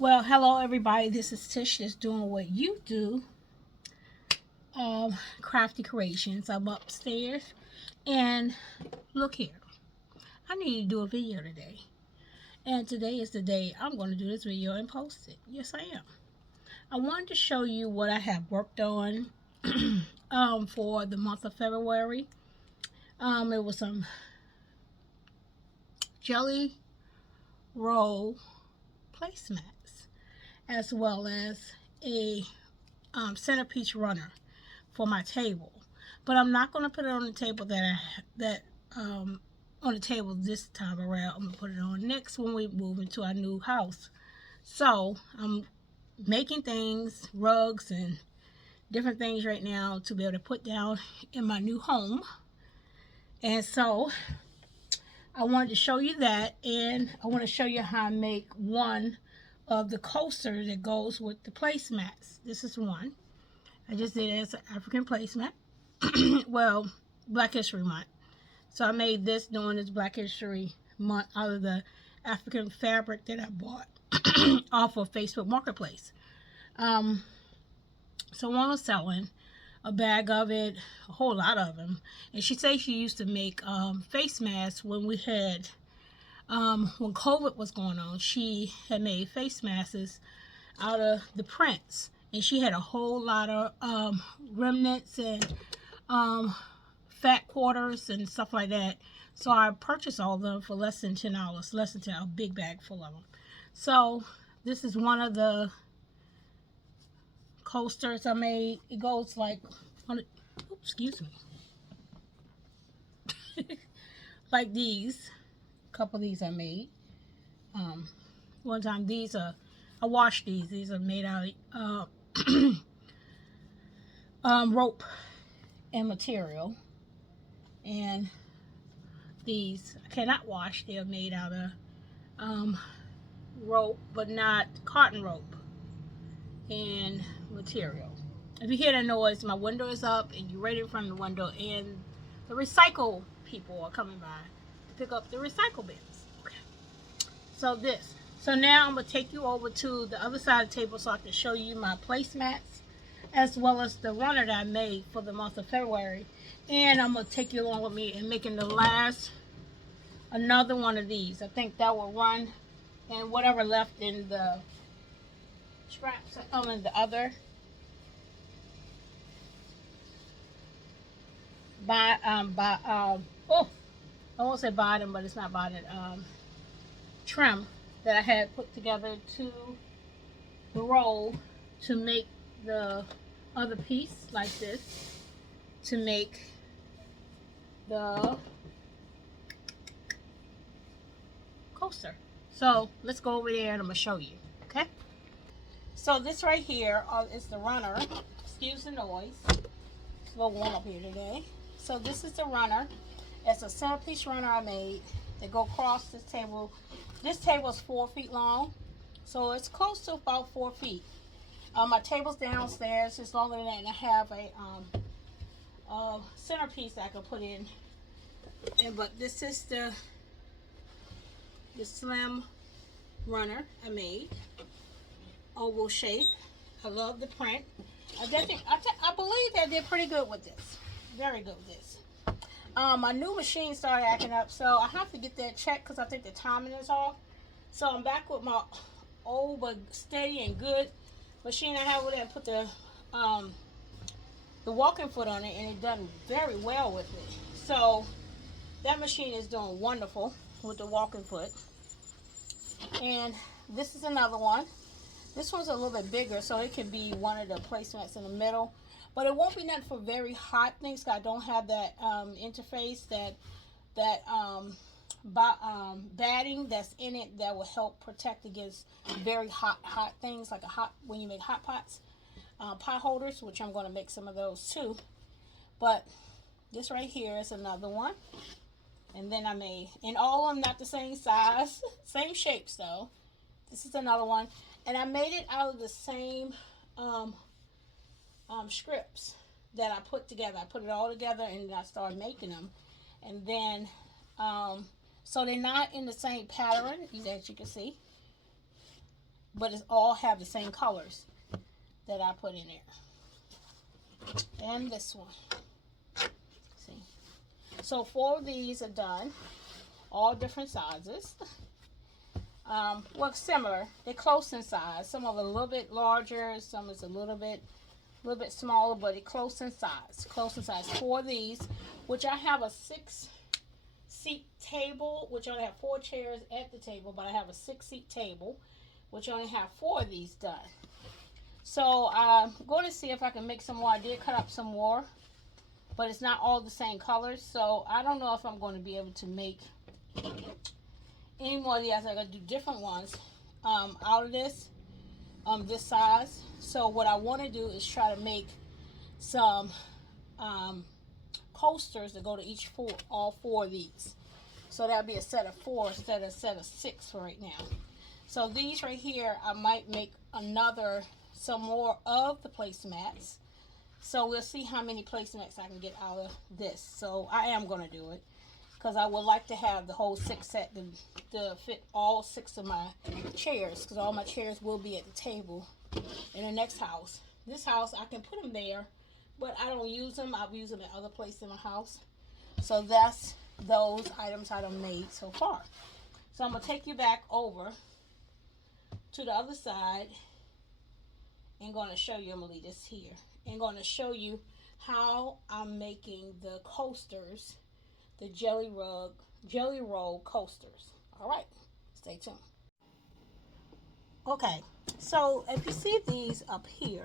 Well, hello everybody. This is Tish that's doing what you do, crafty creations. I'm upstairs, and look here. I need to do a video today, and today is the day I'm going to do this video and post it. Yes, I am. I wanted to show you what I have worked on for the month of February. It was some jelly roll placemats, as well as a centerpiece runner for my table, but I'm not going to put it on the table on the table this time around. I'm going to put it on next when we move into our new house. So I'm making things, rugs and different things right now to be able to put down in my new home. And so I wanted to show you that, and I want to show you how I make one of the coasters that goes with the placemats. This is one. I just did it as an African placemat. Well, Black History Month. So I made this during this Black History Month out of the African fabric that I bought off of Facebook Marketplace. Someone was selling a bag of it, a whole lot of them. And she said she used to make face masks when we had, when COVID was going on. She had made face masks out of the prints. And she had a whole lot of remnants and fat quarters and stuff like that. So I purchased all of them for less than $10, less than 10, a big bag full of them. So this is one of the coasters I made. It goes like, excuse me, like these. A couple of these I made. One time I washed these. These are made out of rope and material, and these I cannot wash. They are made out of rope, but not cotton rope and material. If you hear the noise, my window is up and you're right in front of the window, and the recycle people are coming by to pick up the recycle bins. Okay. So now I'm going to take you over to the other side of the table so I can show you my placemats as well as the runner that I made for the month of February. And I'm going to take you along with me in making another one of these. I think that will run, and whatever left in the straps in the other oh, I won't say bottom, but it's not bottom, trim that I had put together to the roll to make the other piece like this, to make the coaster. So let's go over there and I'm gonna show you. Okay, so this right here is the runner. Excuse the noise, it's a little warm up here today. So this is the runner. It's a centerpiece runner I made that go across this table. This table is 4 feet long, so it's close to about 4 feet. My table's downstairs. It's longer than that, and I have a centerpiece that I can put in. But this is the slim runner I made, oval shape. I love the print. I believe I did pretty good with this. Very good with this. My new machine started acting up, so I have to get that checked because I think the timing is off. So I'm back with my old but steady and good machine I have with it. I put the walking foot on it, and it done very well with it. So that machine is doing wonderful with the walking foot. And this is another one. This one's a little bit bigger, so it could be one of the placemats in the middle. But it won't be nothing for very hot things, because I don't have that interface, that batting that's in it that will help protect against very hot things, like when you make hot pots, pot holders, which I'm going to make some of those too. But this right here is another one. And then I made, and all of them not the same size, same shapes though. This is another one, and I made it out of the same strips that I put together. I put it all together and I started making them, and then so they're not in the same pattern, as you can see. but it's all have the same colors that I put in there. And this one. See? So 4 of these are done. All different sizes. Well, similar. They're close in size. Some of them a little bit larger. Some is a little bit smaller, but it's close in size. Close in size. 4 of these, which I have a 6-seat table, which I only have 4 chairs at the table, but I have a 6-seat table, which I only have 4 of these done. So I'm going to see if I can make some more. I did cut up some more, but it's not all the same colors. So I don't know if I'm going to be able to make any more of these. I got to do different ones out of this size. So what I want to do is try to make some coasters to go to all 4 of these. So that'll be a set of 4 instead of a set of 6 for right now. So these right here, I might make some more of the placemats. So we'll see how many placemats I can get out of this. So I am going to do it, because I would like to have the whole 6 set to fit all 6 of my chairs, because all my chairs will be at the table in the next house. This house, I can put them there, but I don't use them. I'll use them at other places in my house. So that's those items I done made so far. So I'm going to take you back over to the other side and going to show you, I'm going to leave this here, and going to show you how I'm making the coasters, the jelly roll coasters. All right, stay tuned. Okay, so if you see these up here,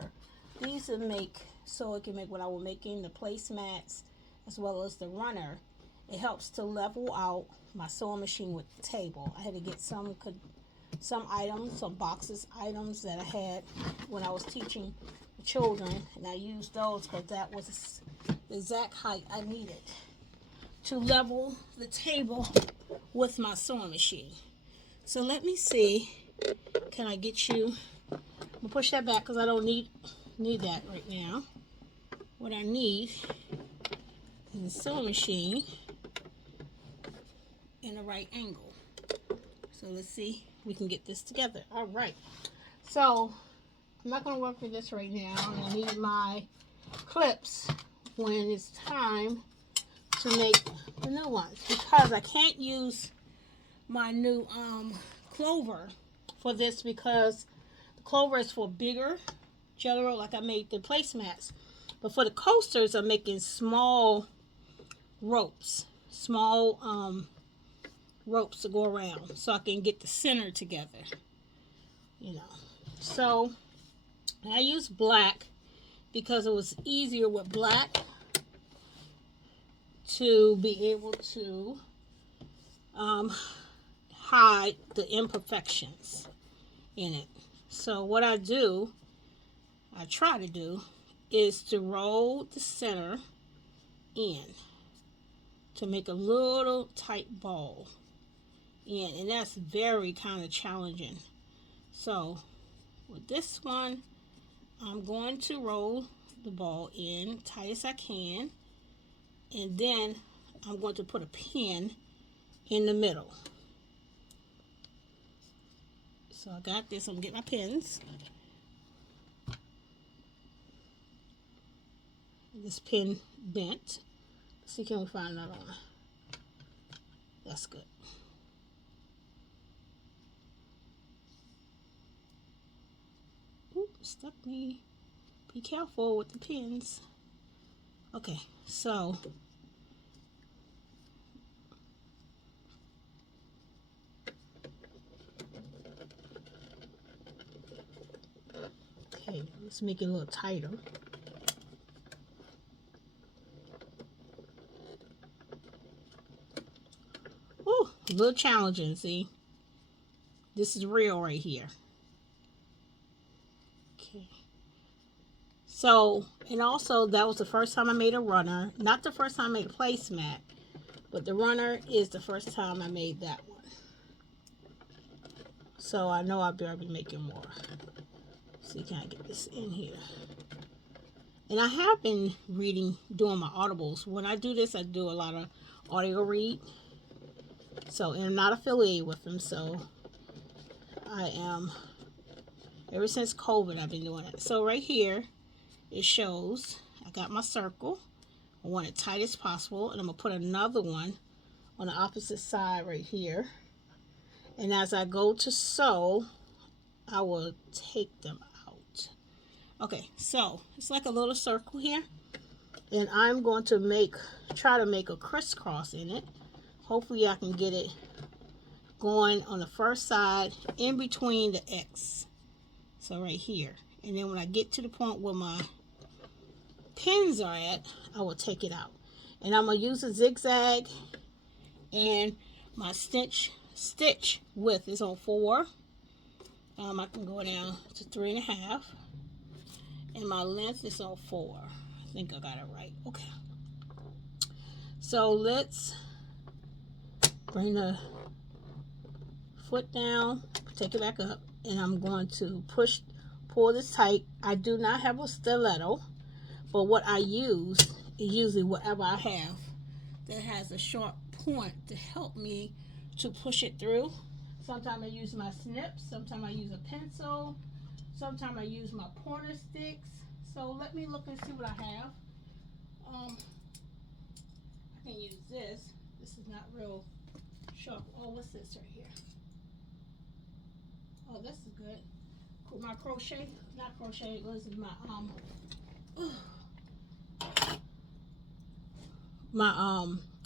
these will make, so it can make what I was making, the placemats as well as the runner. It helps to level out my sewing machine with the table. I had to get some items, some boxes items that I had when I was teaching the children, and I used those because that was the exact height I needed to level the table with my sewing machine. So let me see, can I get you, I'm gonna push that back because I don't need that right now. What I need is a sewing machine in the right angle. So let's see, we can get this together. All right, so I'm not going to work with this right now. I need my clips when it's time to make the new ones, because I can't use my new clover for this, because the clover is for bigger jelly roll, like I made the placemats, but for the coasters I'm making small ropes, ropes to go around so I can get the center together, so I use black because it was easier with black to be able to hide the imperfections in it. So what I try to do is to roll the center in to make a little tight ball in, and that's very kind of challenging. So with this one, I'm going to roll the ball in tight as I can, and then I'm going to put a pin in the middle. So I got this. I'm getting my pins. This pin bent. Let's see, can we find another one? That's good. Ooh, stuck me. Be careful with the pins. Okay, so okay, let's make it a little tighter. Ooh, a little challenging, see? This is real right here. Okay. So, and also that was the first time I made a runner. Not the first time I made a placemat, but the runner is the first time I made that one. So I know I'll be making more. See, can I get this in here? And I have been doing my audibles. When I do this, I do a lot of audio read. So, and I'm not affiliated with them, so I am Ever since COVID, I've been doing it. So right here, it shows I got my circle. I want it tight as possible, and I'm going to put another one on the opposite side right here. And as I go to sew, I will take them out. Okay, so it's like a little circle here, and I'm going to try to make a crisscross in it. Hopefully I can get it going on the first side in between the X. So right here. And then when I get to the point where my pins are at, I will take it out. And I'm going to use a zigzag, and my stitch width is on 4. I can go down to 3.5, and my length is on 4. I think I got it right. Okay. So let's bring the foot down, take it back up, and I'm going to pull this tight. I do not have a stiletto, but what I use is usually whatever I have that has a sharp point to help me to push it through. Sometimes I use my snips, sometimes I use a pencil, sometimes I use my pointer sticks. So let me look and see what I have. I can use this. This is not real sharp. Oh, what's this right here? Oh, this is good. My crochet, not crochet, this is my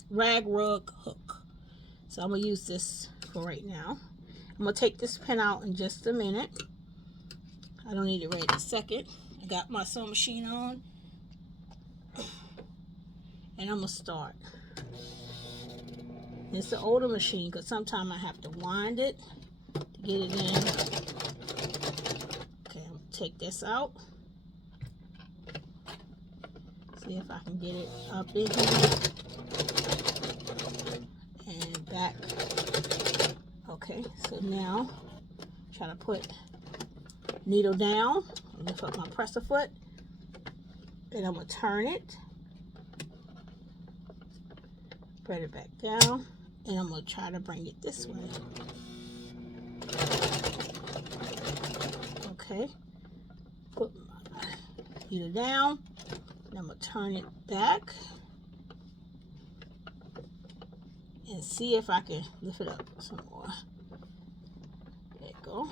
rag rug hook. So I'm gonna use this for right now. I'm gonna take this pin out in just a minute. I don't need it right this second. I got my sewing machine on, and I'm gonna start. It's an older machine because sometimes I have to wind it to get it in. Okay, I'm gonna take this out. See if I can get it up in here and back. Okay, so now try to put needle down, lift up my presser foot, and I'm gonna turn it, spread it back down, and I'm gonna try to bring it this way. Okay, put my needle down, and I'm gonna turn it back and see if I can lift it up some more. There you go.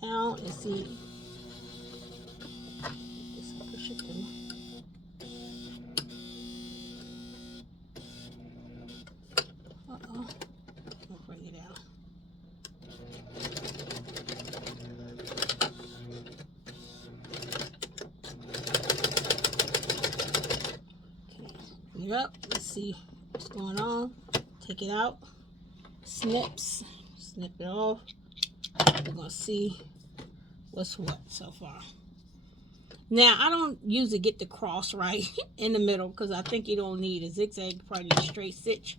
Down and see. Just push it through. Uh-oh. I'll bring it out. Okay. Bring it up. Let's see what's going on. Take it out. Snips. Snip it off. We're going to see what's what so far. Now, I don't usually get the cross right in the middle because I think you don't need a zigzag. You probably need a straight stitch.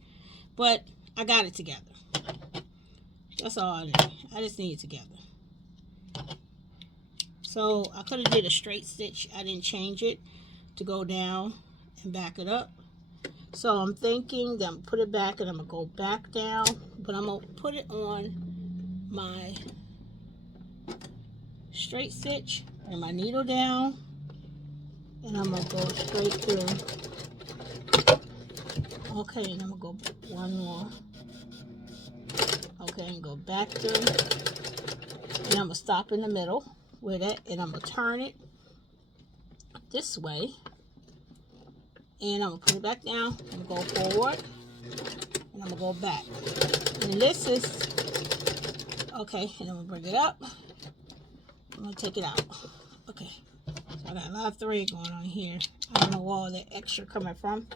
But I got it together. That's all I need. I just need it together. So, I could have did a straight stitch. I didn't change it to go down and back it up. So, I'm thinking that I'm going to put it back and I'm going to go back down. But I'm going to put it on my straight stitch, bring my needle down, and I'm going to go straight through. Okay, and I'm going to go one more. Okay, and go back through. And I'm going to stop in the middle with it, and I'm going to turn it this way. And I'm going to put it back down. I'm going to go forward, and I'm going to go back. And this is, okay, and I'm going to bring it up. I'm going to take it out. Okay, so I got a lot of thread going on here. I don't know where all that extra coming from.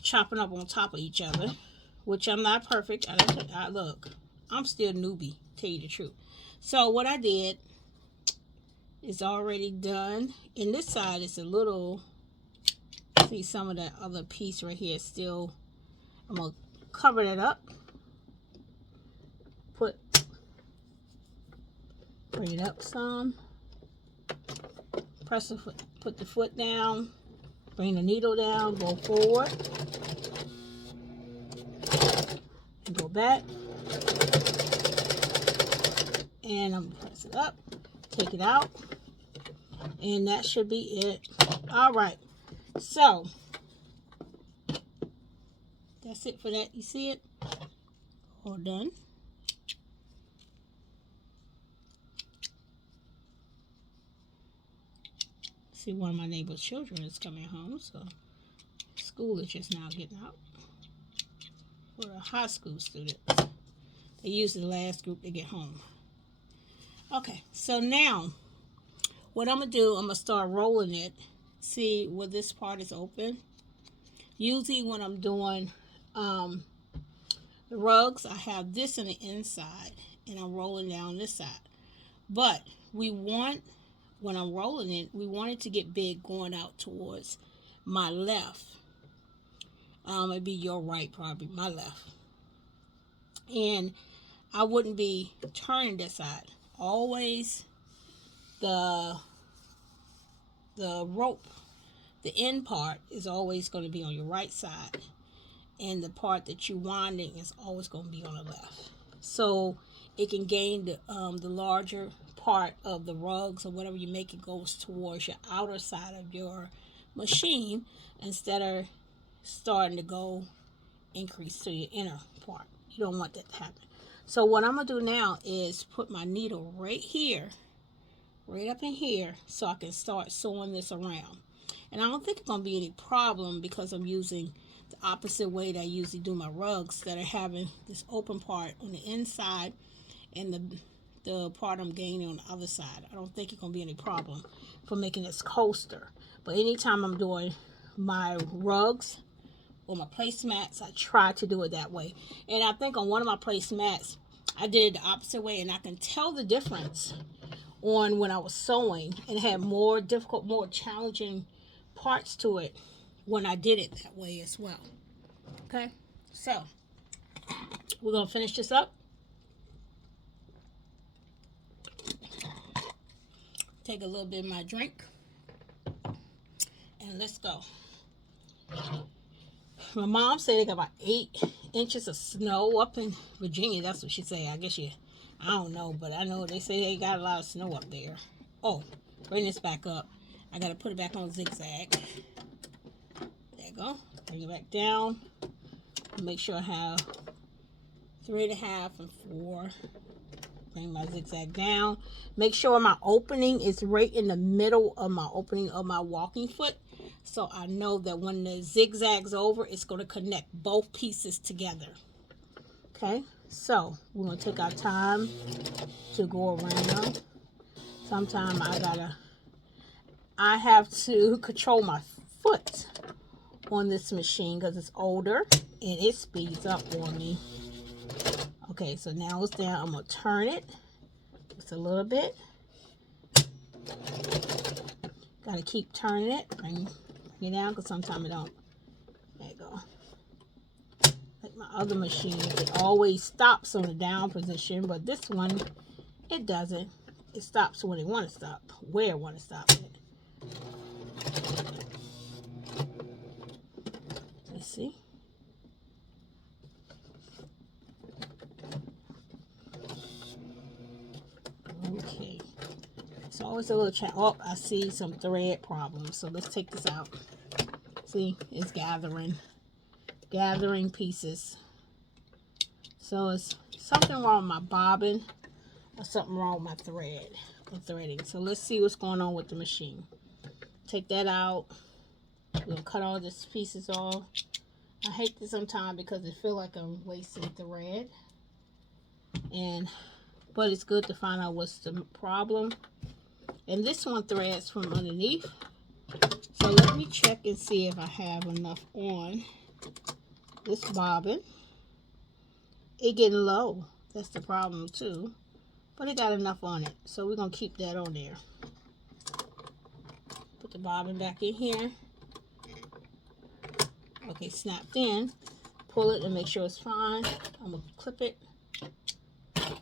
Chopping up on top of each other, which I'm not perfect. Look, I'm still newbie, tell you the truth. So what I did is already done. And this side is a little, see some of that other piece right here still. I'm going to cover that up. Bring it up some. Press the foot, put the foot down. Bring the needle down, go forward. And go back. And I'm gonna press it up, take it out, and that should be it. All right, so that's it for that. You see it? All done. See, one of my neighbor's children is coming home, so school is just now getting out. For the high school students, they usually the last group to get home. Okay, so now what I'm gonna do, I'm gonna start rolling it. See where this part is open. Usually when I'm doing the rugs, I have this on the inside and I'm rolling down this side. But we want, when I'm rolling it, we want it to get big going out towards my left. It'd be your right, probably my left. And I wouldn't be turning this side. Always the rope, the end part is always going to be on your right side, and the part that you're winding is always going to be on the left, so it can gain the larger part of the rugs or whatever you make it goes towards your outer side of your machine instead of starting to go increase to your inner part. You don't want that to happen. So what I'm going to do now is put my needle right here, right up in here, so I can start sewing this around. And I don't think it's going to be any problem because I'm using the opposite way that I usually do my rugs, that are having this open part on the inside and the part I'm gaining on the other side. I don't think it's going to be any problem for making this coaster. But anytime I'm doing my rugs or my placemats, I try to do it that way. And I think on one of my placemats, I did it the opposite way, and I can tell the difference on when I was sewing, and had more difficult, more challenging parts to it when I did it that way as well. Okay, so we're gonna finish this up. Take a little bit of my drink and let's go. My mom said they got about 8 inches of snow up in Virginia. That's what she said. I guess I don't know, but I know they say they got a lot of snow up there. Oh, bring this back up. I got to put it back on zigzag. There you go. Bring it back down. Make sure I have 3.5 and 4. Bring my zigzag down. Make sure my opening is right in the middle of my opening of my walking foot. So I know that when the zigzag's over, it's going to connect both pieces together. Okay, so we're going to take our time to go around. Sometimes I have to control my foot on this machine because it's older and it speeds up on me. Okay, so now it's down. I'm going to turn it just a little bit. Got to keep turning it. Bring it down because sometimes it don't. There you go. Like my other machine, it always stops on the down position, but this one, it doesn't. It stops when it want to stop, where it want to stop it. Let's see. Okay. It's always a little oh, I see some thread problems. So let's take this out. See, it's gathering pieces. So it's something wrong with my bobbin or something wrong with my thread or threading. So let's see what's going on with the machine. Take that out. We'll cut all these pieces off. I hate this sometimes because it feels like I'm wasting thread. But it's good to find out what's the problem. And this one threads from underneath. So let me check and see if I have enough on this bobbin. It getting low. That's the problem too. But it got enough on it. So we're going to keep that on there. Put the bobbin back in here. Okay, snapped in. Pull it and make sure it's fine. I'm going to clip it.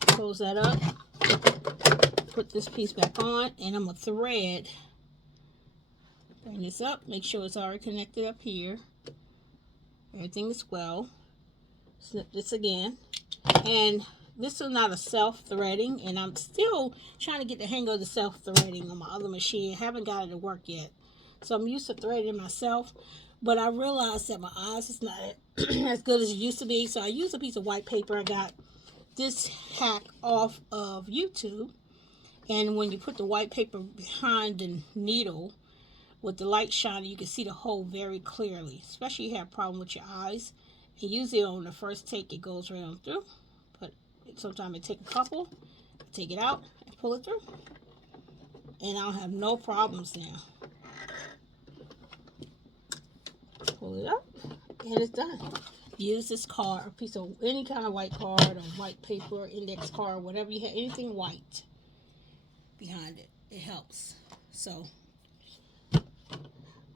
Close that up. Put this piece back on, and I'm going to thread. Bring this up. Make sure it's already connected up here. Everything is well. Snip this again. And this is not a self-threading, and I'm still trying to get the hang of the self-threading on my other machine. I haven't got it to work yet. So I'm used to threading myself, but I realized that my eyes is not as good as it used to be. So I used a piece of white paper. I got this hack off of YouTube. And when you put the white paper behind the needle with the light shining, you can see the hole very clearly, especially if you have a problem with your eyes. And usually on the first take, it goes right on through. But sometimes it take a couple, take it out, and pull it through. And I'll have no problems now. Pull it up, and it's done. Use this card, a piece of any kind of white card or white paper, index card, whatever you have, anything white behind it. It helps. So,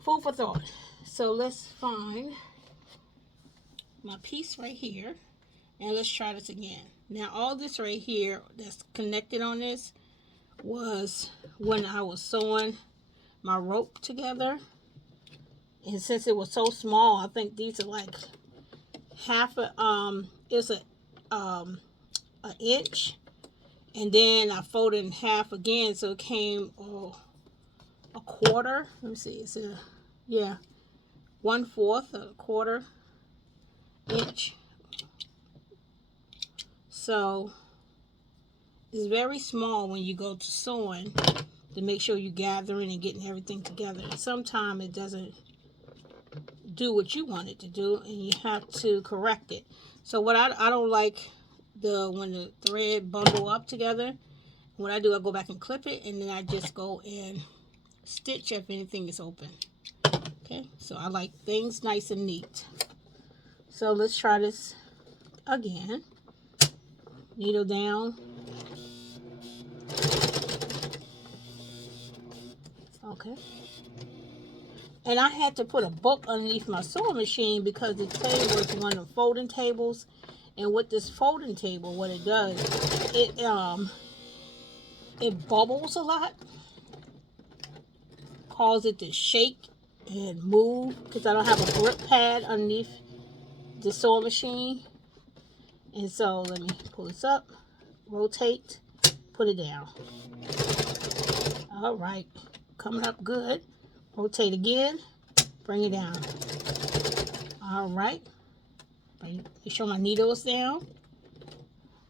food for thought. So let's find my piece right here, and let's try this again. Now, all this right here that's connected on this was when I was sewing my rope together. And since it was so small, I think these are like half a it's an inch, and then I folded in half again, so it came a quarter. Let me see, it's a 1/4, a quarter inch. So it's very small when you go to sewing to make sure you're gathering and getting everything together. Sometimes it doesn't do what you want it to do, and you have to correct it. So what I don't like when the thread bundle up together. What I do, I go back and clip it, and then I just go and stitch if anything is open. Okay, so I like things nice and neat. So let's try this again. Needle down. Okay. And I had to put a book underneath my sewing machine because the table was one of the folding tables. And with this folding table, what it does, it bubbles a lot, cause it to shake and move because I don't have a grip pad underneath the sewing machine. And so let me pull this up, rotate, put it down. All right, coming up good. Rotate again, bring it down. All right, make sure my needle is down.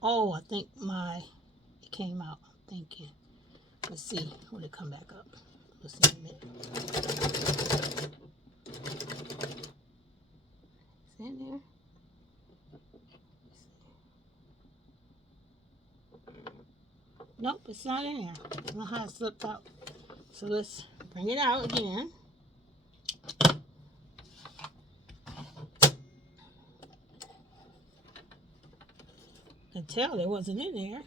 Oh, I think it came out. Thank you. Let's see, will it come back up? Let's see in a minute. Is it in there? Nope, it's not in there. I don't know how it slipped out. So let's bring it out again. I could tell it wasn't in there.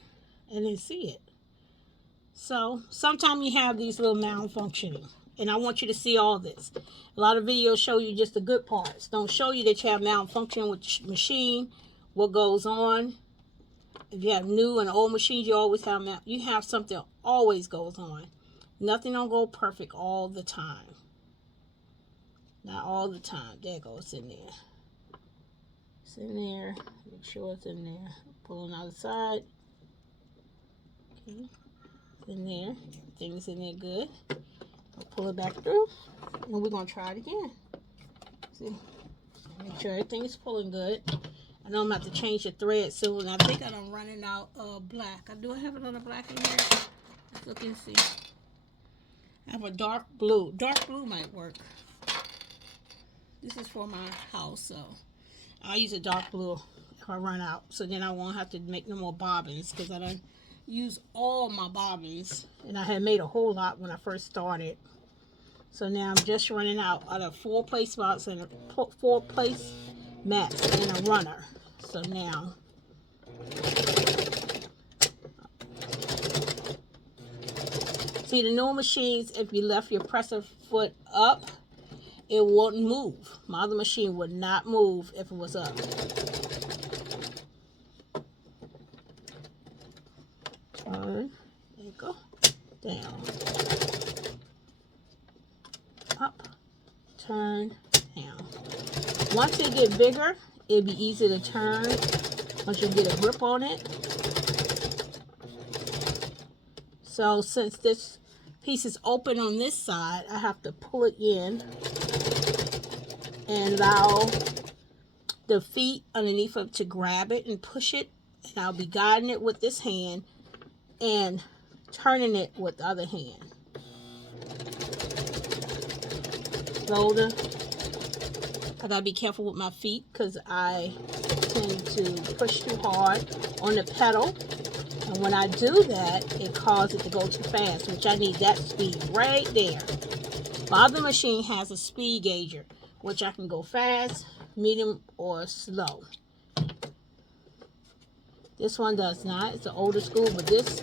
I didn't see it. So sometimes you have these little malfunctioning, and I want you to see all this. A lot of videos show you just the good parts. Don't show you that you have malfunction with the machine, what goes on. If you have new and old machines, you always have you have something always goes on. Nothing don't go perfect all the time. Not all the time. There it goes in there. It's in there. Make sure it's in there. Pull on the other side. Okay. It's in there. Everything's in there good. I'll pull it back through. And we're going to try it again. See? Make sure everything is pulling good. I know I'm going to have to change the thread soon. I think I'm running out of black. Do I have another black in here? Let's look and see. I have a dark blue. Dark blue might work. This is for my house, so I'll use a dark blue if I run out. So then I won't have to make no more bobbins because I don't use all my bobbins. And I had made a whole lot when I first started. So now I'm just running out of 4 placemats and 4 placemats and a runner. So now see, the newer machines, if you left your presser foot up, it wouldn't move. My other machine would not move if it was up. Turn. There you go. Down. Up. Turn. Down. Once it get bigger, it'll be easy to turn once you get a grip on it. So since this piece is open on this side, I have to pull it in and allow the feet underneath it to grab it and push it. And I'll be guiding it with this hand and turning it with the other hand. Shoulder. I gotta be careful with my feet because I tend to push too hard on the pedal. And when I do that, it causes it to go too fast, which I need that speed right there. My other machine has a speed gauger, which I can go fast, medium, or slow. This one does not. It's an older school, but this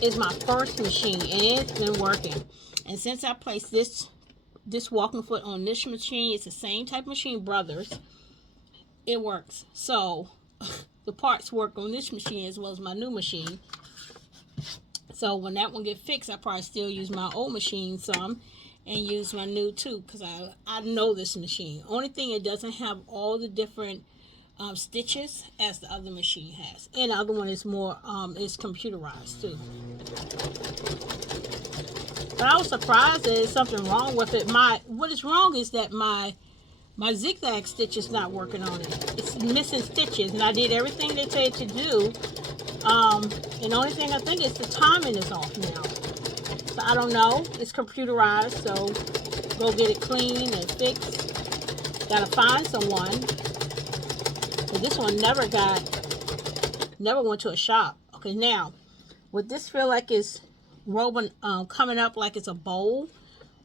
is my first machine, and it's been working. And since I placed this walking foot on this machine, it's the same type of machine, Brothers. It works. So the parts work on this machine as well as my new machine. So when that one get fixed, I probably still use my old machine some and use my new too, because I know this machine. Only thing, it doesn't have all the different stitches as the other machine has, and the other one is more is computerized too. But I was surprised that there's something wrong with it. What is wrong is that my zigzag stitch is not working on it. It's missing stitches, and I did everything they tell you to do. And the only thing I think is the timing is off now. So I don't know. It's computerized, so go get it clean and fixed. Gotta find someone. But this one never went to a shop. Okay, now, would this feel like it's rolling, coming up like it's a bowl?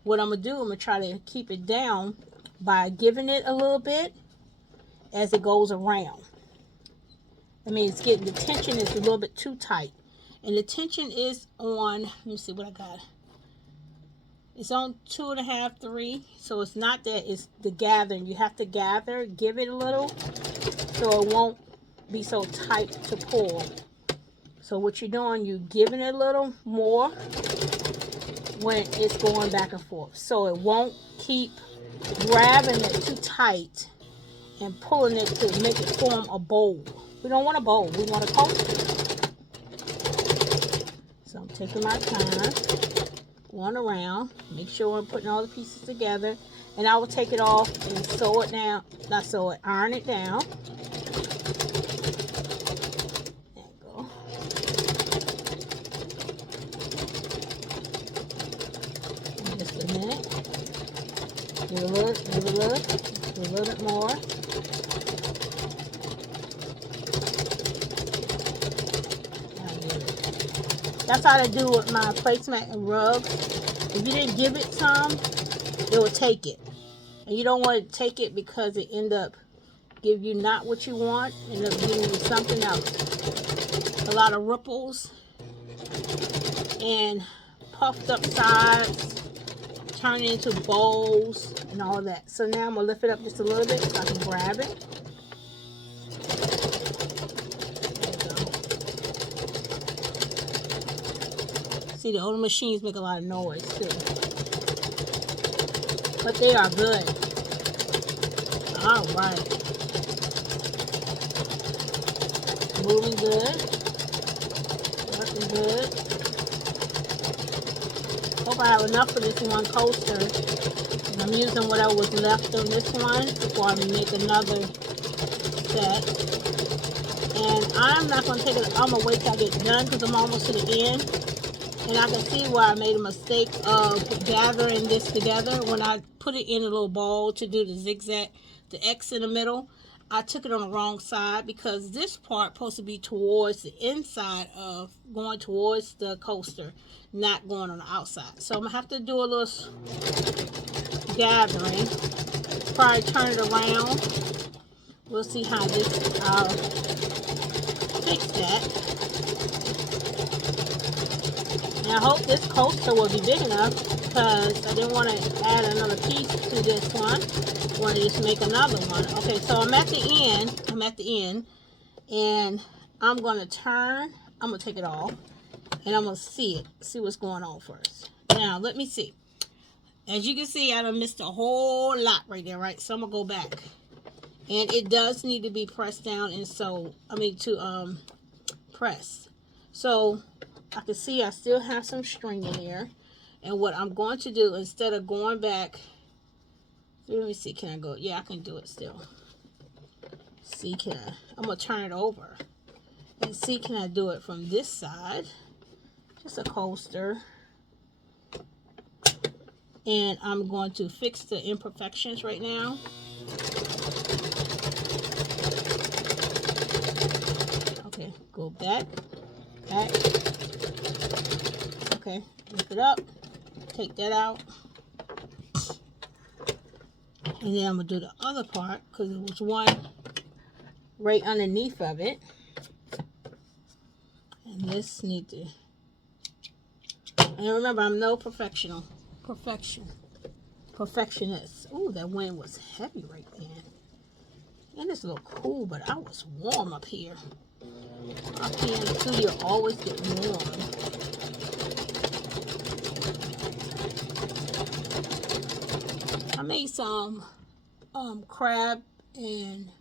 What I'm gonna do, I'm gonna try to keep it down by giving it a little bit as it goes around. I mean, it's getting, the tension is a little bit too tight. And the tension is on, let me see what I got. It's on 2.5, 3. So it's not that, it's the gathering. You have to gather, give it a little, so it won't be so tight to pull. So what you're doing, you're giving it a little more when it's going back and forth. So it won't keep grabbing it too tight and pulling it to make it form a bowl. We don't want a bowl, we want a coaster. So I'm taking my time, going around, make sure I'm putting all the pieces together, and I will take it off and sew it down, not sew it, iron it down. There you go. In just a minute. Give a little bit more. That's how I do with my placemat and rugs. If you didn't give it some, it will take it. And you don't want to take it because it end up give you not what you want, end up giving you something else. A lot of ripples and puffed up sides, turn it into bowls and all that. So now I'm going to lift it up just a little bit so I can grab it. See, the older machines make a lot of noise too, but they are good. All right, moving good, working good. Hope I have enough for this one coaster. I'm using whatever was left on this one before I make another set. And I'm not going to take it, I'm going to wait till I get done because I'm almost to the end. And I can see where I made a mistake of gathering this together. When I put it in a little ball to do the zigzag, the X in the middle, I took it on the wrong side because this part supposed to be towards the inside of going towards the coaster, not going on the outside. So I'm going to have to do a little gathering. Probably turn it around. We'll see how this, I'll fix that. And I hope this coaster will be big enough because I didn't want to add another piece to this one. I want to just make another one. Okay, so I'm at the end. And I'm going to turn. I'm going to take it off. And I'm going to see what's going on first. Now, let me see. As you can see, I done missed a whole lot right there, right? So I'm going to go back. And it does need to be pressed down and so, to press. So I can see I still have some string in there. And what I'm going to do, instead of going back, let me see, can I go? Yeah, I can do it still. See, I'm going to turn it over. And see, can I do it from this side? Just a coaster. And I'm going to fix the imperfections right now. Okay, go back. Okay, lift it up. Take that out. And then I'm going to do the other part because there was one right underneath of it. And this need to... And remember, I'm no perfectionist. Ooh, that wind was heavy right then. And it's a little cool, but I was warm up here. Up here in the studio, always get warm. I made some crab and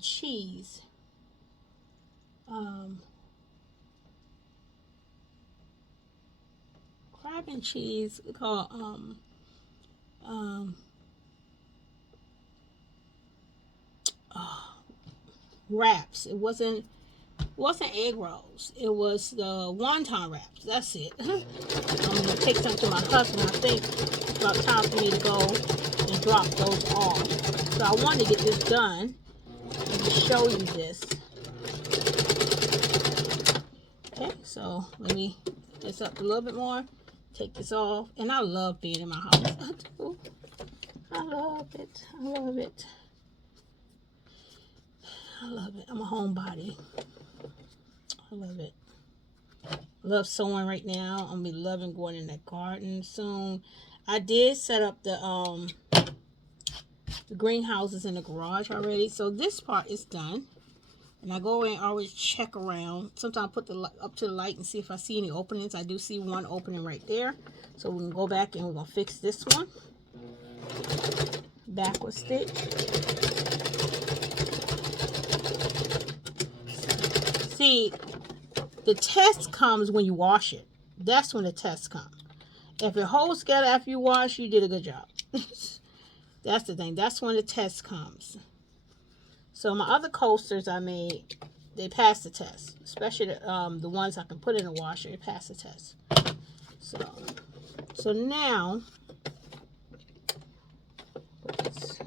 cheese. Crab and cheese called wraps. It wasn't egg rolls. It was the wonton wraps. That's it. I'm gonna take some to my husband. I think it's about time for me to go and drop those off. So I wanted to get this done and show you this. Okay, so let me get this up a little bit more. Take this off. And I love being in my house. I do. I love it. I love it. I love it. I'm a homebody. I love it. Love sewing right now. I'm gonna be loving going in that garden soon. I did set up the greenhouses in the garage already. So this part is done. And I go in, always check around. Sometimes I put the up to the light and see if I see any openings. I do see one opening right there. So we can go back and we're going to fix this one. Backward stitch. See, the test comes when you wash it. That's when the test comes. If it holds together after you wash, you did a good job. That's the thing. That's when the test comes. So my other coasters I made, they passed the test. Especially the ones I can put in the washer, they passed the test. So now, put this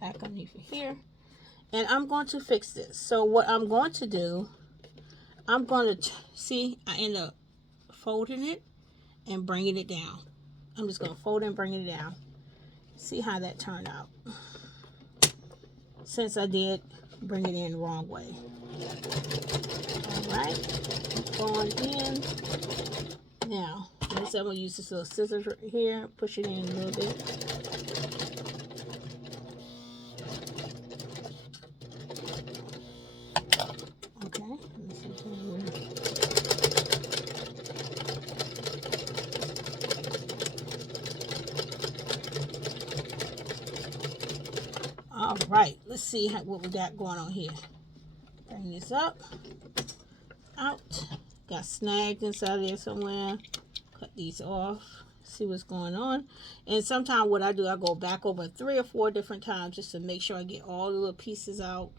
back underneath here. And I'm going to fix this. So what I'm going to do, I'm going to, see, I end up folding it and bringing it down. I'm just going to fold it and bring it down. See how that turned out. Since I did bring it in the wrong way. Alright, going in. Now, I'm going to use this little scissors right here, push it in a little bit. Okay, let me see all right, let's see what we got going on here. Bring this up, out. Got snagged inside there somewhere. Cut these off. See what's going on. And sometimes what I do, I go back over 3 or 4 different times just to make sure I get all the little pieces out.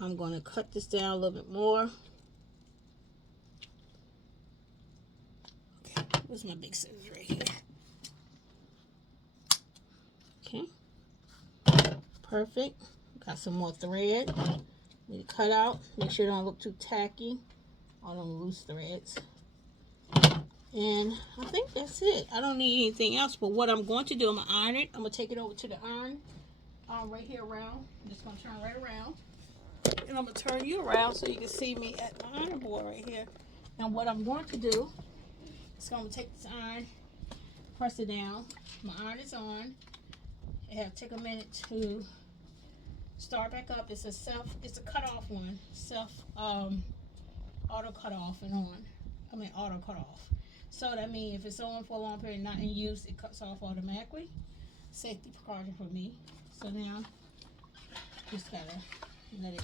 I'm going to cut this down a little bit more. Okay, where's my big scissors right here? Okay. Perfect. Got some more thread. Need to cut out. Make sure it don't look too tacky. All them loose threads. And I think that's it. I don't need anything else. But what I'm going to do, I'm going to iron it. I'm going to take it over to the iron. Right here around. I'm just going to turn right around. And I'm going to turn you around so you can see me at the iron board right here. And what I'm going to do is I'm going to take this iron, press it down. My iron is on. It have to take a minute to start back up. It's a cutoff one. Auto cut off and on. Auto cut off. So that means if it's on for a long period, not in use, it cuts off automatically. safety precaution for me. So now, just gotta let it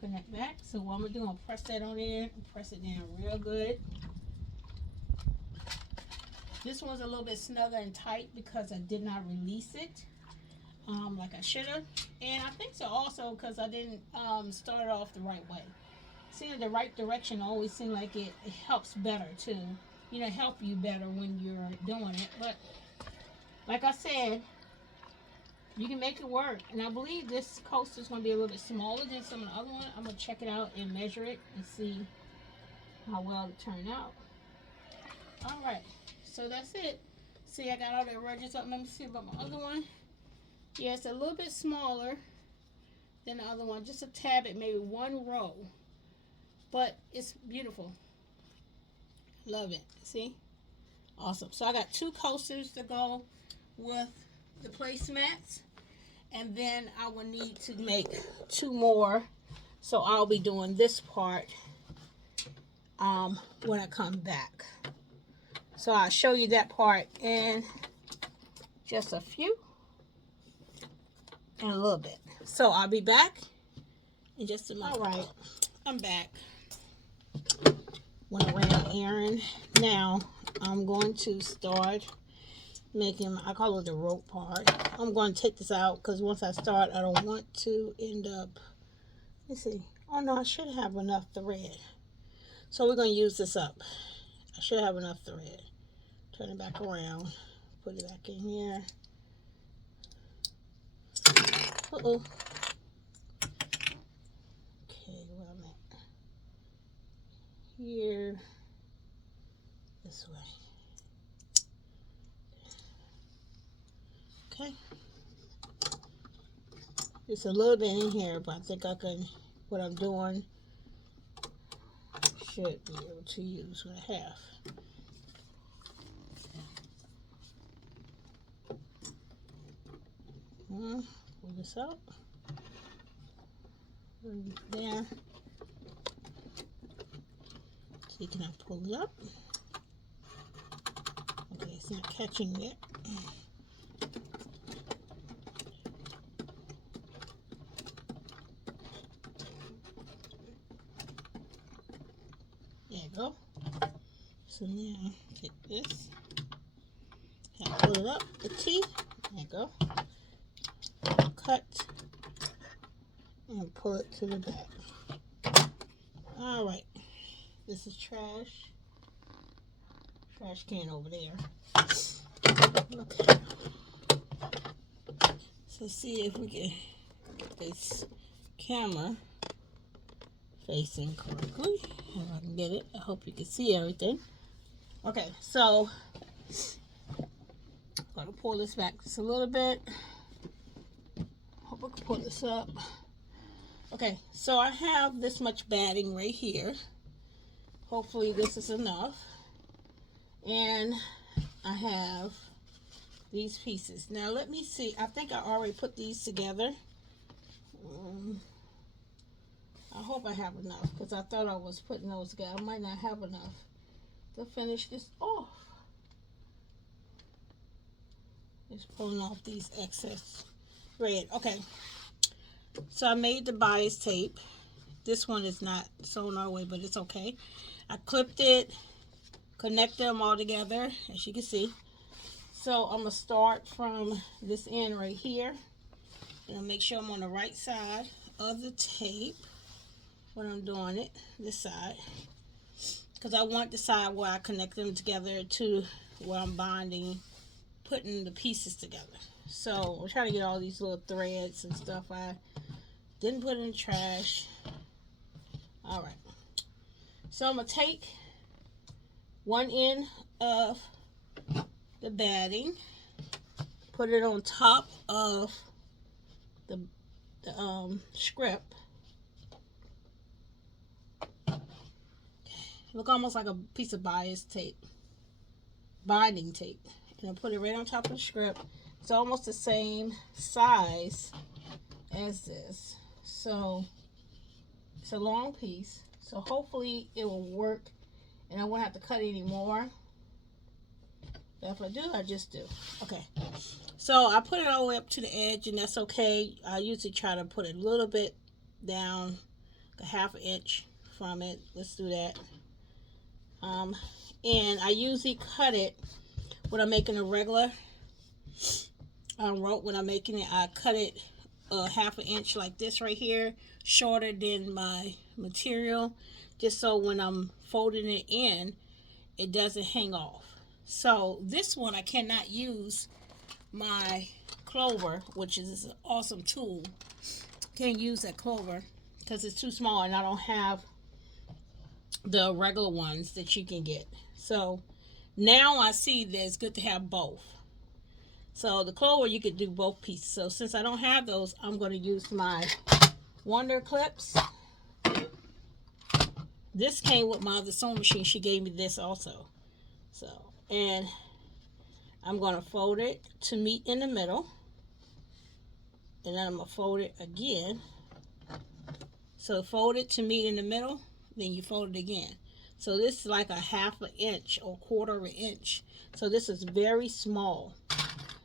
connect back. So what I'm gonna do, I'm gonna press that on there and press it down real good. This one's a little bit snug and tight because I did not release it like I should have. And I think so also because I didn't start it off the right way. Seeing the right direction always seems like it helps better too. You know, help you better when you're doing it. But like I said, you can make it work. And I believe this coaster is going to be a little bit smaller than some of the other ones. I'm going to check it out and measure it and see how well it turned out. Alright, so that's it. See, I got all the edges up. Let me see about my other one. Yeah, it's a little bit smaller than the other one. Just a tad bit, maybe one row. But it's beautiful. Love it. See? Awesome. So I got 2 coasters to go with the placemats. And then I will need to make 2 more. So I'll be doing this part when I come back. So I'll show you that part in just a few. In a little bit. So I'll be back in just a moment. Alright. I'm back. When I ran an errand. Now I'm going to start making, I call it the rope part. I'm going to take this out because once I start, I don't want to end up, let's see. Oh no, I should have enough thread. So we're going to use this up. I should have enough thread. Turn it back around. Put it back in here. Uh-oh. Okay, where I'm at. Here. This way. Okay. Just a little bit in here, but I think I can, what I'm doing, should be able to use what I have. Pull this out. There. See, can I pull it up? Okay, it's not catching yet. There you go. So now take this and pull it up the T. There you go. Cut and pull it to the back. Alright. This is trash. Trash can over there. Okay. So see if we can get this camera facing correctly. If I can get it. I hope you can see everything. Okay, so I'm going to pull this back just a little bit. Hope I can pull this up. Okay, so I have this much batting right here. Hopefully this is enough. And I have these pieces. Now let me see. I think I already put these together. I hope I have enough because I thought I was putting those together. I might not have enough to finish this off. Just pulling off these excess thread. Okay. So I made the bias tape. This one is not sewn all the way, but it's okay. I clipped it, connect them all together, as you can see. So I'm going to start from this end right here. And I'll make sure I'm on the right side of the tape when I'm doing it, this side. Because I want the side where I connect them together to where I'm binding, putting the pieces together. So I'm trying to get all these little threads and stuff I didn't put in the trash. Alright. So I'm going to take one end of the batting, put it on top of the script. Look almost like a piece of bias tape, binding tape. And I'll put it right on top of the script. It's almost the same size as this. So it's a long piece. So hopefully it will work and I won't have to cut any more. If I do, I just do. Okay. So I put it all the way up to the edge, and that's okay. I usually try to put a little bit down, a half an inch from it. Let's do that. And I usually cut it when I'm making a regular rope. When I'm making it, I cut it half an inch like this right here, shorter than my material, just so when I'm folding it in, it doesn't hang off. So this one I cannot use my clover, which is an awesome tool. Can't use that clover because it's too small, and I don't have the regular ones that you can get. So now I see that it's good to have both. So the clover, you could do both pieces. So since I don't have those, I'm going to use my Wonder clips. This came with my other sewing machine. She gave me this also. So, and I'm going to fold it to meet in the middle. And then I'm going to fold it again. So fold it to meet in the middle, then you fold it again. So this is like a half an inch or quarter of an inch. So this is very small.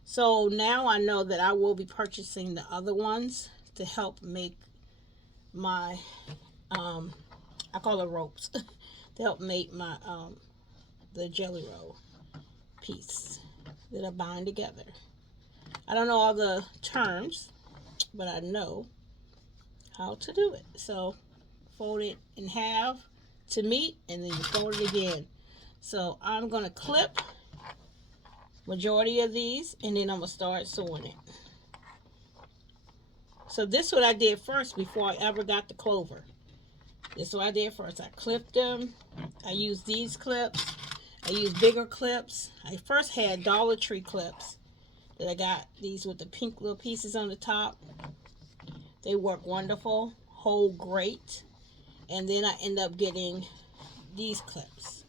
So now I know that I will be purchasing the other ones to help make my, I call it ropes, to help make my, the jelly roll piece that I bind together. I don't know all the terms, but I know how to do it. So fold it in half to meet, and then you fold it again. So I'm going to clip majority of these, and then I'm going to start sewing it. So this is what I did first before I ever got the clover. This is what I did first. I clipped them. I used these clips. I used bigger clips. I first had Dollar Tree clips that I got, these with the pink little pieces on the top. They work wonderful, hold great. And then I end up getting these clips.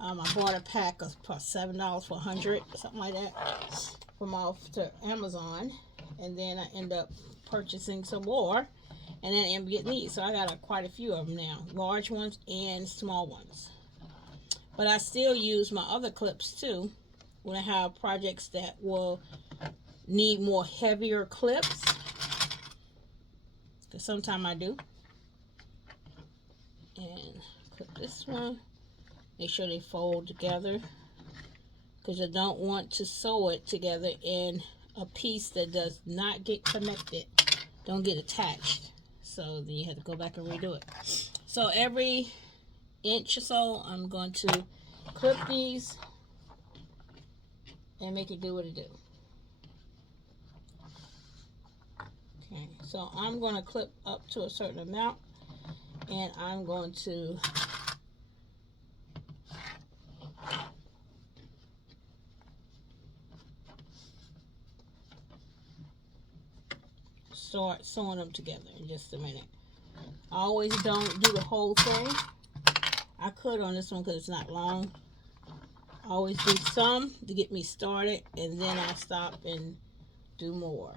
I bought a pack of $7 for 100, something like that, from off to Amazon. And then I end up purchasing some more, and then I end up getting these. So I got quite a few of them now, large ones and small ones. But I still use my other clips too when I have projects that will need more heavier clips, because sometimes I do. And clip this one. Make sure they fold together, because I don't want to sew it together in a piece that does not get connected, don't get attached. So then you have to go back and redo it. So every inch or so, I'm going to clip these and make it do what it do. Okay, so I'm going to clip up to a certain amount, and I'm going to start sewing them together in just a minute. I always don't do the whole thing. I could on this one because it's not long. I always do some to get me started, and then I'll stop and do more.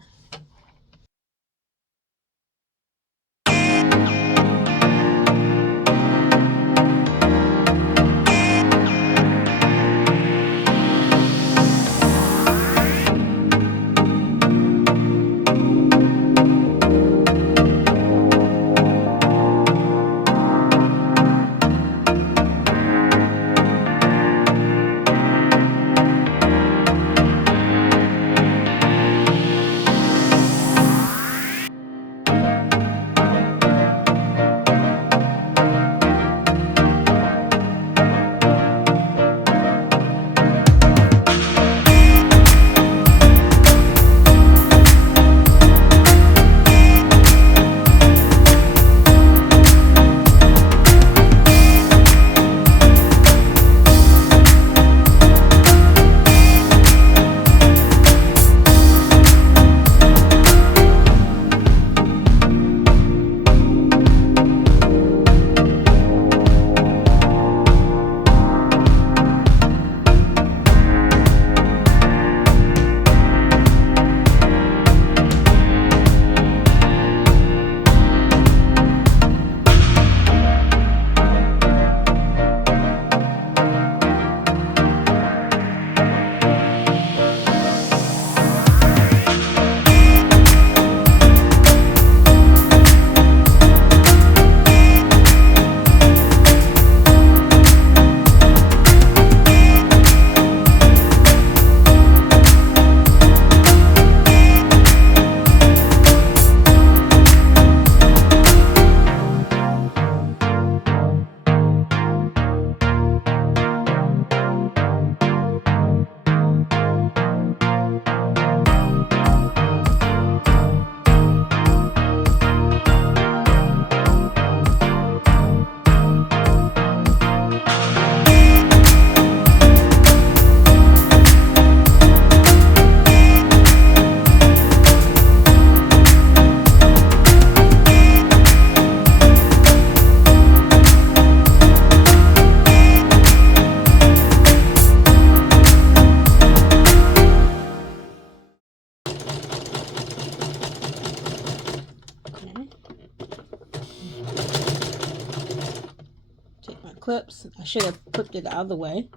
clips. I should have clipped it the other way.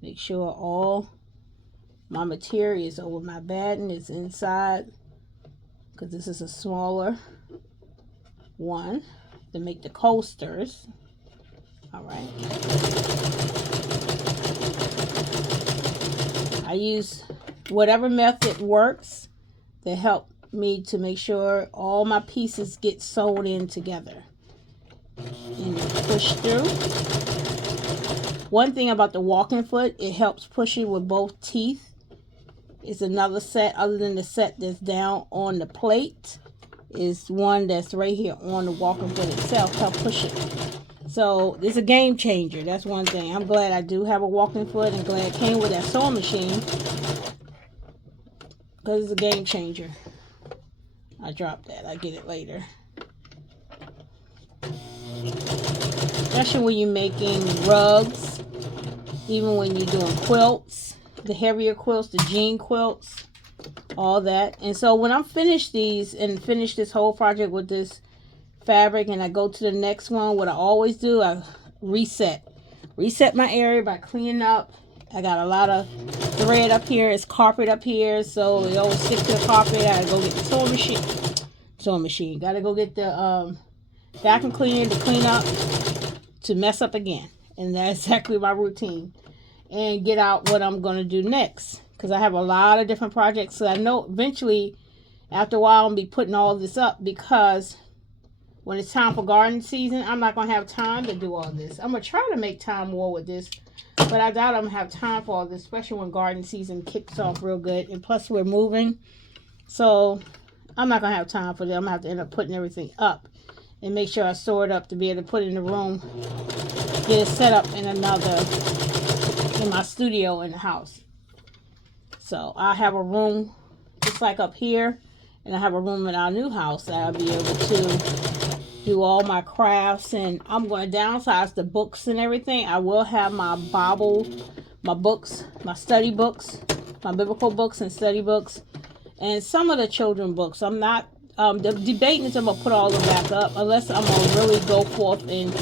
Make sure all my material is over my batting, is inside, because this is a smaller one to make the coasters. All right. I use whatever method works to help me to make sure all my pieces get sewn in together and push through. One thing about the walking foot, it helps push it with both teeth. It's another set other than the set that's down on the plate. Is one that's right here on the walking foot itself, help push it. So it's a game changer. That's one thing. I'm glad I do have a walking foot and glad it came with that sewing machine, because it's a game changer. I dropped that. I get it later. Especially when you're making rugs, even when you're doing quilts, the heavier quilts, the jean quilts, all that. And so when I'm finished these and finish this whole project with this fabric and I go to the next one, what I always do, I reset my area by cleaning up. I got a lot of thread up here. It's carpet up here, so it always sticks to the carpet. I gotta go get the sewing machine. Gotta go get the vacuum cleaner to clean up, to mess up again. And that's exactly my routine. And get out what I'm gonna do next, because I have a lot of different projects. So I know eventually, after a while, I'm gonna be putting all this up, because when it's time for garden season, I'm not going to have time to do all this. I'm going to try to make time more with this, but I doubt I'm going to have time for all this, especially when garden season kicks off real good. And plus, we're moving, so I'm not going to have time for that. I'm going to have to end up putting everything up and make sure I store it up to be able to put it in the room, get it set up in my studio in the house. So I have a room just like up here, and I have a room in our new house that I'll be able to do all my crafts. And I'm going to downsize the books and everything. I will have my books, my study books, my biblical books and study books, and some of the children books. I'm not debating if I'm going to put all of them back up, unless I'm going to really go forth and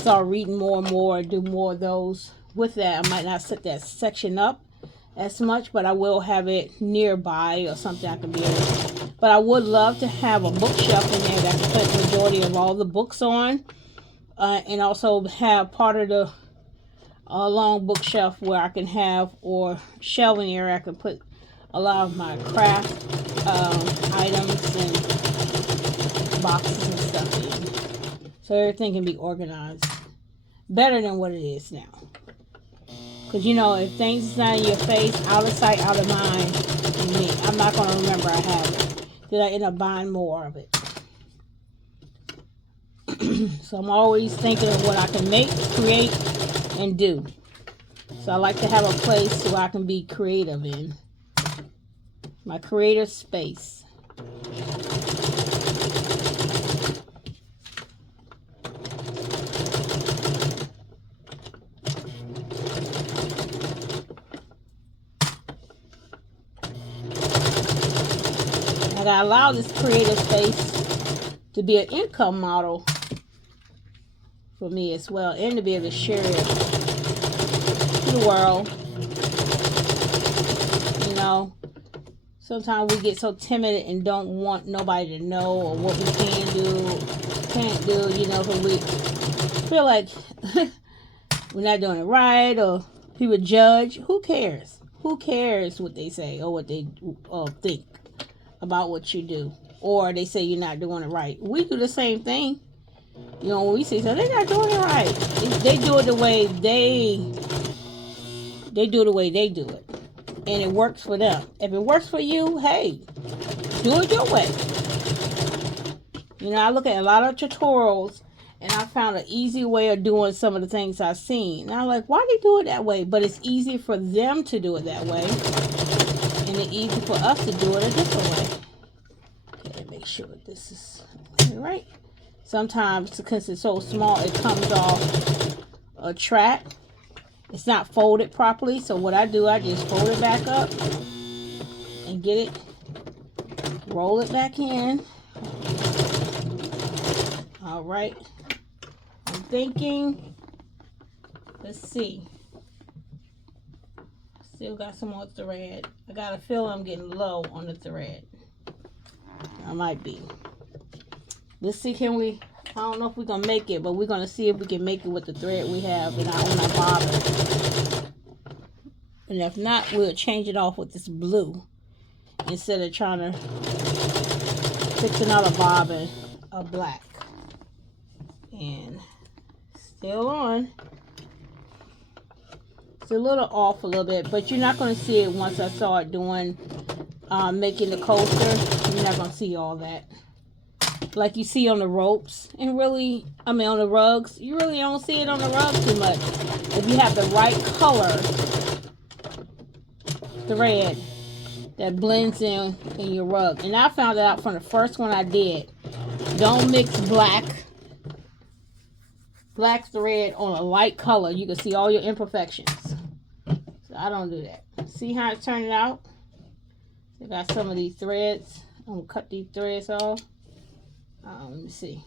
start reading more and more, do more of those. With that, I might not set that section up as much, but I will have it nearby or something I can be able to. But I would love to have a bookshelf in there that I can put the majority of all the books on, and also have part of the long bookshelf where I can have, or shelving area I can put a lot of my craft items and boxes and stuff in, so everything can be organized better than what it is now. Because, you know, if things is not in your face, out of sight, out of mind, for me, I'm not going to remember I have it. Then I end up buying more of it. So I'm always thinking of what I can make, create, and do. So I like to have a place where I can be creative in. My creative space. I gotta allow this creative space to be an income model for me as well, and to be able to share it to the world. You know, sometimes we get so timid and don't want nobody to know or what we can do, can't do, you know, because we feel like we're not doing it right, or people judge. Who cares? Who cares what they say or what they think about what you do, or they say you're not doing it right? We do the same thing. You know, when we say so, they're not doing it right. They do it the way they do it the way they do it, and it works for them. If it works for you, hey, do it your way. You know, I look at a lot of tutorials, and I found an easy way of doing some of the things I've seen. And I'm like, why do they do it that way? But it's easy for them to do it that way, and it's easy for us to do it a different way. Okay, make sure this is right. Sometimes, because it's so small, it comes off a track. It's not folded properly. So what I do, I just fold it back up and get it, roll it back in. All right. Like thinking, let's see. Still got some more thread. I got a feeling I'm getting low on the thread. I might be. Let's see, can we, I don't know if we're going to make it, but we're going to see if we can make it with the thread we have on our bobbin. And if not, we'll change it off with this blue instead of trying to fix another bobbin of black. And still on. It's a little off a little bit, but you're not going to see it once I start doing, making the coaster. You're not going to see all that. Like you see on the ropes, and really, I mean on the rugs, you really don't see it on the rugs too much. If you have the right color thread that blends in your rug. And I found it out from the first one I did. Don't mix black thread on a light color. You can see all your imperfections. So I don't do that. See how it's turning out? I got some of these threads. I'm gonna cut these threads off. Let me see.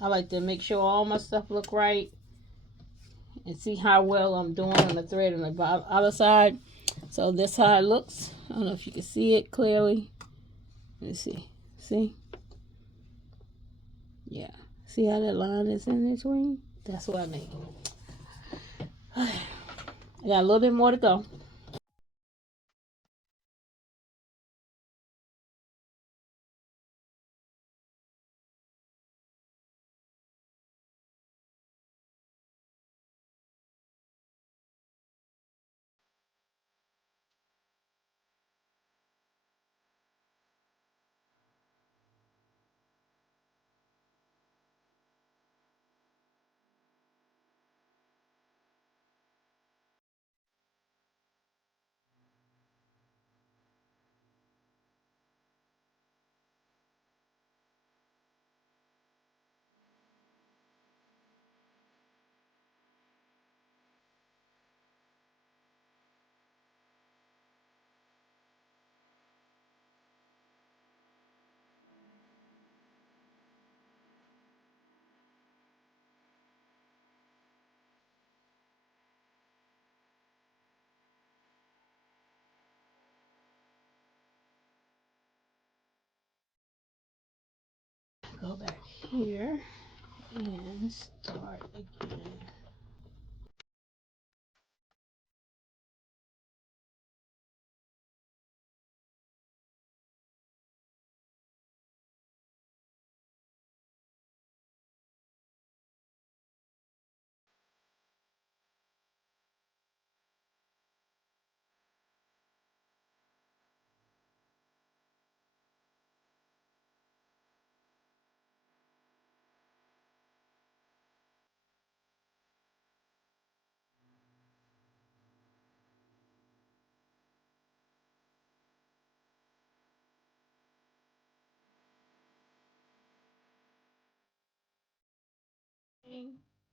I like to make sure all my stuff look right and see how well I'm doing on the thread on the other side. So this how it looks. I don't know if you can see it clearly. Let me see. See? Yeah. See how that line is in between? That's what I mean. I got a little bit more to go. Go back here and start again.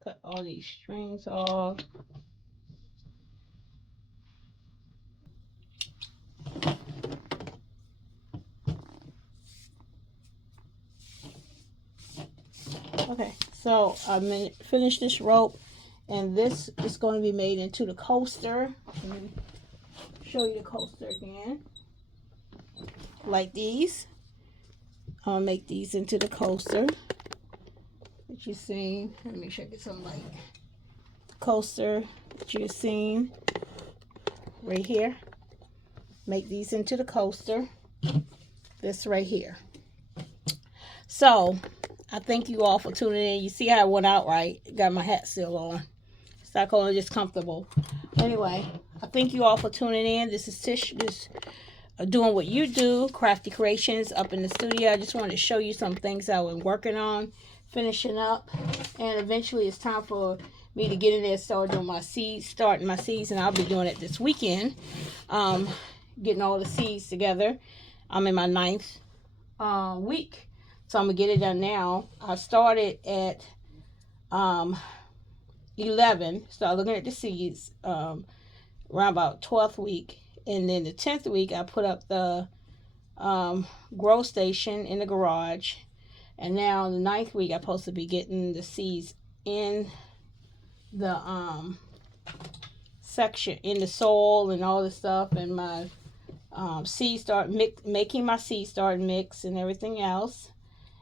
Cut all these strings off. Okay, so I finished this rope, and this is going to be made into the coaster. Let me show you the coaster again. Like these. I'm going to make these into the coaster that you've seen. Let me make sure I get some light. Coaster that you've seen right here. Make these into the coaster. This right here. So I thank you all for tuning in. You see how it went out right. Got my hat still on. It's not only just comfortable. Anyway, I thank you all for tuning in. This is Tish, just doing what you do, Crafty Creations up in the studio. I just wanted to show you some things I was working on, finishing up, and eventually it's time for me to get in there and start doing my seeds, starting my seeds, and I'll be doing it this weekend, getting all the seeds together. I'm in my 9th week, so I'm gonna get it done now. I started at 11, started looking at the seeds around about 12th week. And then the 10th week, I put up the grow station in the garage. And now the 9th week, I'm supposed to be getting the seeds in the section in the soil and all this stuff, and my seed start making my seed start mix and everything else,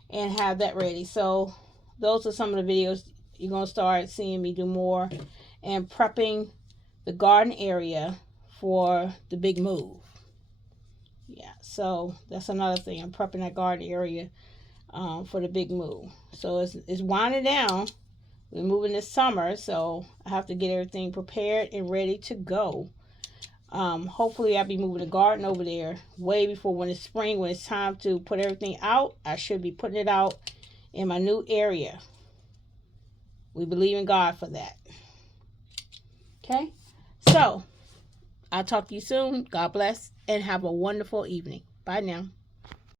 and have that ready. So those are some of the videos you're gonna start seeing me do more, and prepping the garden area for the big move. Yeah, so that's another thing. I'm prepping that garden area for the big move. So it's winding down. We're moving this summer, so I have to get everything prepared and ready to go. Hopefully I'll be moving the garden over there way before when it's spring, when it's time to put everything out. I should be putting it out in my new area. We believe in God for that. Okay, so I'll talk to you soon. God bless and have a wonderful evening. Bye now.